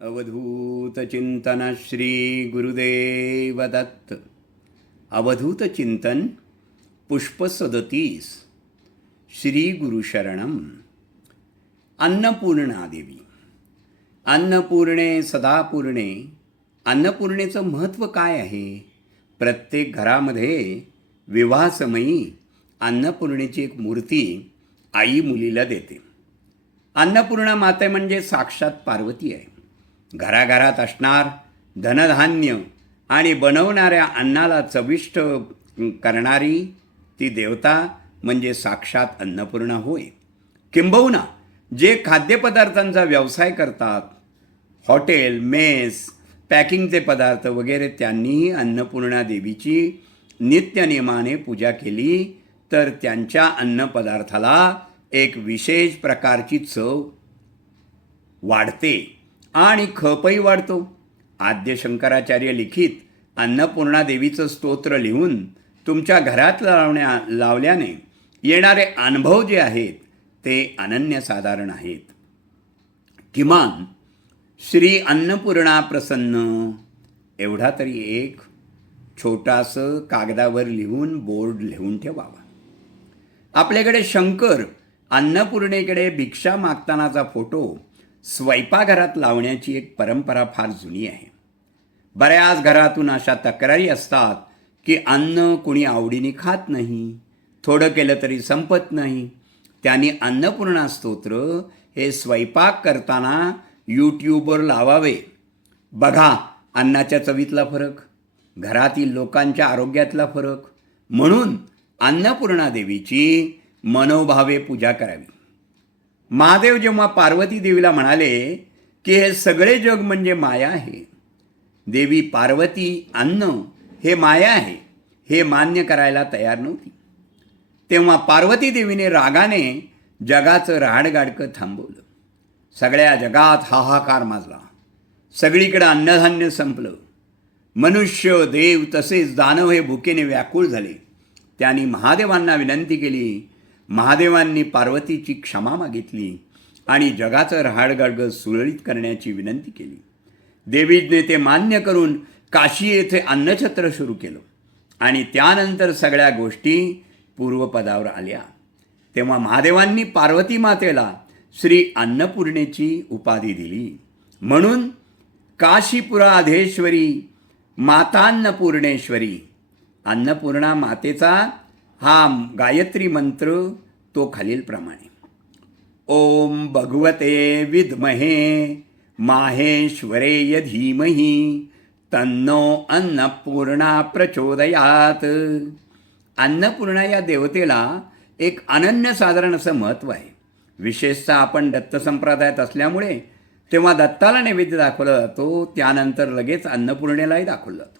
अवधूत चिंतन श्री गुरुदेव दत्त. अवधूत चिंतन पुष्प 37. श्री गुरुशरणम. अन्नपूर्णा देवी. अन्नपूर्णे सदापूर्णे. अन्नपूर्णेचं महत्त्व काय आहे? प्रत्येक घरामध्ये विवाहसमयी अन्नपूर्णेची एक मूर्ती आई मुलीला देते. अन्नपूर्णा माता म्हणजे साक्षात पार्वती आहे. घराघरात असणार धनधान्य आणि बनवणाऱ्या अन्नाला चविष्ट करणारी ती देवता म्हणजे साक्षात अन्नपूर्णा होय. किंबहुना जे खाद्यपदार्थांचा व्यवसाय करतात, हॉटेल, मेस, पॅकिंगचे पदार्थ वगैरे, त्यांनीही अन्नपूर्णा देवीची नित्यनेमाने पूजा केली तर त्यांच्या अन्नपदार्थाला एक विशेष प्रकारची चव वाढते आणि खपही वाढतो. आद्य शंकराचार्य लिखित अन्नपूर्णा देवीचं स्तोत्र लिहून तुमच्या घरात लावल्याने येणारे अनुभव जे आहेत ते अनन्यसाधारण आहेत. किमान श्री अन्नपूर्णा प्रसन्न एवढा तरी एक छोटासं कागदावर लिहून बोर्ड लिहून ठेवावा. आपल्याकडे शंकर अन्नपूर्णेकडे भिक्षा मागतानाचा फोटो स्वयंपाकघरात लावण्याची एक परंपरा फार जुनी आहे. बऱ्याच घरातून अशा तक्रारी असतात की अन्न कुणी आवडीने खात नाही, थोडं केलं तरी संपत नाही. त्यांनी अन्नपूर्णा स्तोत्र हे स्वयंपाक करताना यूट्यूबवर लावावे. बघा अन्नाच्या चवीतला फरक, घरातील लोकांच्या आरोग्यातला फरक. म्हणून अन्नपूर्णा देवीची मनोभावे पूजा करावी. महादेव जेव्हा पार्वती देवीला म्हणाले की हे सगळे जग म्हणजे माया आहे, देवी पार्वती अन्न हे माया आहे हे मान्य करायला तयार नव्हती. तेव्हा पार्वती देवीने रागाने जगाचं रहाडगाडकं थांबवलं. सगळ्या जगात हाहाकार माजला. सगळीकडे अन्नधान्य संपलं. मनुष्य, देव तसेच दानव हे भुकेने व्याकुळ झाले. त्यांनी महादेवांना विनंती केली. महादेवांनी पार्वतीची क्षमा मागितली आणि जगाचं रहाडगाडगं सुरळीत करण्याची विनंती केली. देवीने ते मान्य करून काशी येथे अन्नछत्र सुरू केलं आणि त्यानंतर सगळ्या गोष्टी पूर्वपदावर आल्या. तेव्हा महादेवांनी पार्वती मातेला श्री अन्नपूर्णेची उपाधी दिली. म्हणून काशीपुराधेश्वरी मातान्नपूर्णेश्वरी. अन्नपूर्णा मातेचा हा गायत्री मंत्र तो खालीलप्रमाणे: ओम भगवते विद्महे माहेश्वरेय धीमहि तन्नो अन्नपूर्णा प्रचोदयात. अन्नपूर्णा या देवतेला एक अनन्यसाधारण असं महत्त्व आहे. विशेषतः आपण दत्त संप्रदायात असल्यामुळे तेव्हा दत्ताला नैवेद्य दाखवला जातो, त्यानंतर लगेच अन्नपूर्णेलाही दाखवला जातो.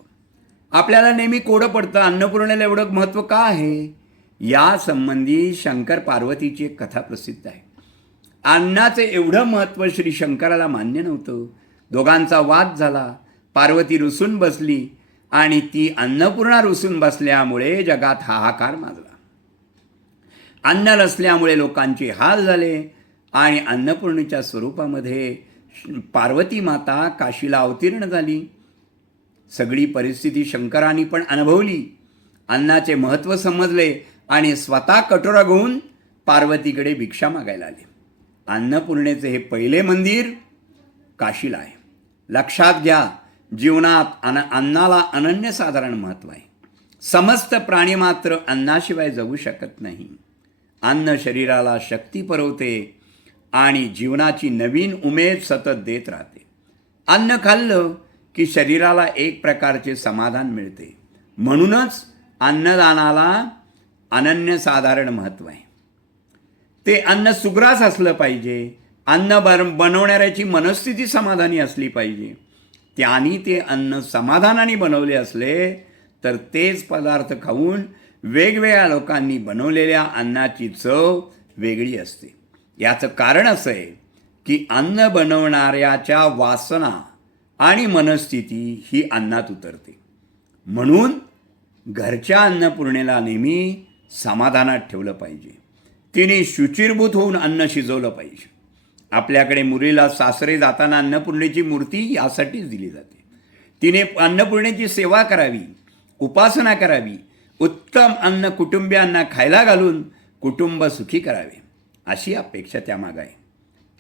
आपल्याला नेहमी कोडं पडतं अन्नपूर्णेला एवढं महत्त्व का आहे. या संबंधी शंकर पार्वतीची एक कथा प्रसिद्ध आहे. अन्नाचे एवढं महत्त्व श्री शंकराला मान्य नव्हतं. दोघांचा वाद झाला. पार्वती रुसून बसली आणि ती अन्नपूर्णा रुसून बसल्यामुळे जगात हाहाकार माजला. अन्न नसल्यामुळे लोकांचे हाल झाले आणि अन्नपूर्णेच्या स्वरूपामध्ये पार्वती माता काशीला अवतीर्ण झाली. सगळी परिस्थिती शंकरांनी पण अनुभवली. अन्नाचे महत्त्व समजले आणि स्वतः कटोरा घेऊन पार्वतीकडे भिक्षा मागायला आले. अन्नपूर्णेचे हे पहिले मंदिर काशीला आहे. लक्षात घ्या, जीवनात अन्नाला अनन्यसाधारण महत्त्व आहे. समस्त प्राणी मात्र अन्नाशिवाय जगू शकत नाही. अन्न शरीराला शक्ती पुरवते आणि जीवनाची नवीन उमेद सतत देत राहते. अन्न खाल्लं की शरीराला एक प्रकारचे समाधान मिळते. म्हणूनच अन्नदानाला अनन्यसाधारण महत्त्व आहे. ते अन्न सुग्रास असलं पाहिजे. अन्न बनवणाऱ्याची मनस्थिती समाधानी असली पाहिजे. त्यांनी ते अन्न समाधानाने बनवले असले तर तेच पदार्थ खाऊन वेगवेगळ्या लोकांनी बनवलेल्या अन्नाची चव वेगळी असते. याचं कारण असं आहे की अन्न बनवणाऱ्याच्या वासना आणि मनस्थिती ही अन्नात उतरते. म्हणून घरच्या अन्नपूर्णेला नेहमी समाधानात ठेवलं पाहिजे. तिने शुचिर्भूत होऊन अन्न शिजवलं पाहिजे. आपल्याकडे मुलीला सासरे जाताना अन्नपूर्णेची मूर्ती यासाठीच दिली जाते. तिने अन्नपूर्णेची सेवा करावी, उपासना करावी, उत्तम अन्न कुटुंबियांना खायला घालून कुटुंब सुखी करावे, अशी अपेक्षा त्यामागे आहे.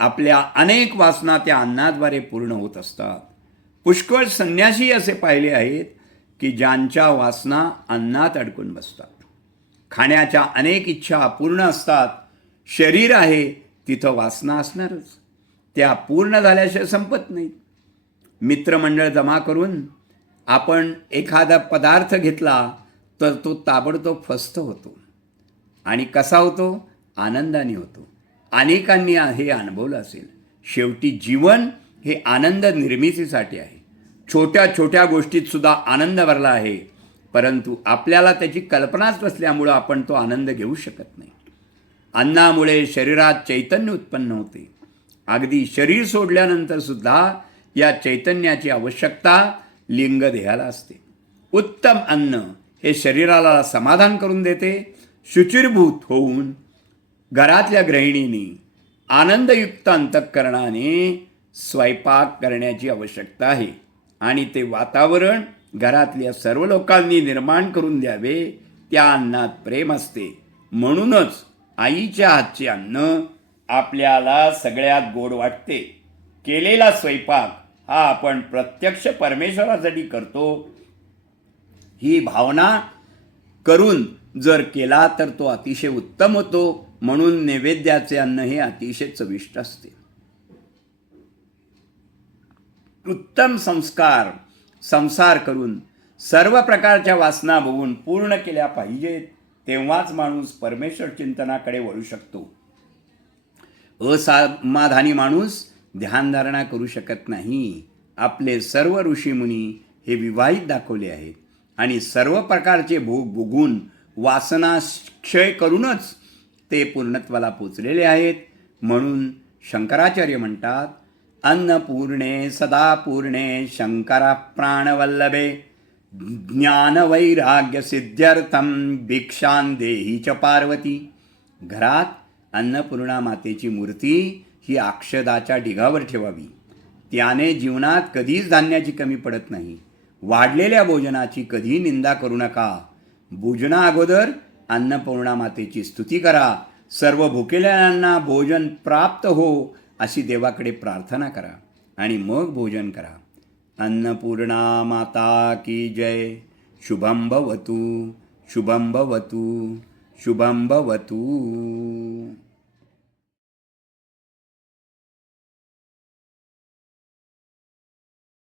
आपल्या अनेक वासना त्या अन्नाद्वारे पूर्ण होत असतात. पुष्कळ संन्यासी असे पाहिले आहेत की ज्यांच्या वासना अन्नात अडकून बसतात. खाण्याच्या अनेक इच्छा अपूर्ण असतात. शरीर आहे तिथं वासना असणारच, त्या पूर्ण झाल्याशिवाय संपत नाहीत. मित्रमंडळ जमा करून आपण एखादा पदार्थ घेतला तर तो ताबडतोब फस्त होतो. आणि कसा होतो? आनंदाने होतो. अनेकांनी हे अनुभवलं असेल. शेवटी जीवन हे आनंद निर्मितीसाठी आहे. छोट्या छोट्या गोष्टीत सुद्धा आनंद भरला आहे, परंतु आपल्याला त्याची कल्पनाच नसल्यामुळं आपण तो आनंद घेऊ शकत नाही. अन्नामुळे शरीरात चैतन्य उत्पन्न होते. अगदी शरीर सोडल्यानंतर सुद्धा या चैतन्याची आवश्यकता लिंगदेहाला असते. उत्तम अन्न हे शरीराला समाधान करून देते. शुचिर्भूत होऊन घरातल्या गृहिणींनी आनंदयुक्त अंतःकरणाने स्वयंपाक करण्याची आवश्यकता आहे. आणि ते वातावरण घरातल्या सर्व लोकांनी निर्माण करून द्यावे. त्या अन्नात प्रेम असते. म्हणूनच आईच्या हातचे अन्न आपल्याला सगळ्यात गोड वाटते. केलेला स्वयंपाक हा आपण प्रत्यक्ष परमेश्वरासाठी करतो, ही भावना करून जर केला तर तो अतिशय उत्तम होतो. म्हणून नैवेद्याचे अन्न हे अतिशय चविष्ट असते. उत्तम संसार करून सर्व प्रकारच्या वासना बघून पूर्ण केल्या पाहिजेत, तेव्हाच माणूस परमेश्वर चिंतनाकडे वळू शकतो. असमाधानी माणूस ध्यानधारणा करू शकत नाही. आपले सर्व ऋषीमुनी हे विवाहित दाखवले आहेत आणि सर्व प्रकारचे भोग भोगून वासना क्षय करूनच ते पूर्णत्वाला पोचलेले आहेत. म्हणून शंकराचार्य म्हणतात, अन्नपूर्णे सदापूर्णे शंकरा प्राणवल्लभे ज्ञानवैराग्य सिद्ध्यर्थम भिक्षां देही च पार्वती. घरात अन्नपूर्णा मातेची मूर्ती ही अक्षदाच्या ढिगावर ठेवावी. त्याने जीवनात कधीच धान्याची कमी पडत नाही. वाढलेल्या भोजनाची कधी निंदा करू नका. भोजना अगोदर अन्नपूर्णा मातेची स्तुती करा. सर्व भुकेल्यांना भोजन प्राप्त हो अशी देवाकडे प्रार्थना करा आणि मग भोजन करा. अन्नपूर्णा माता की जय. शुभं भवतु, शुभं भवतु, शुभं भवतु.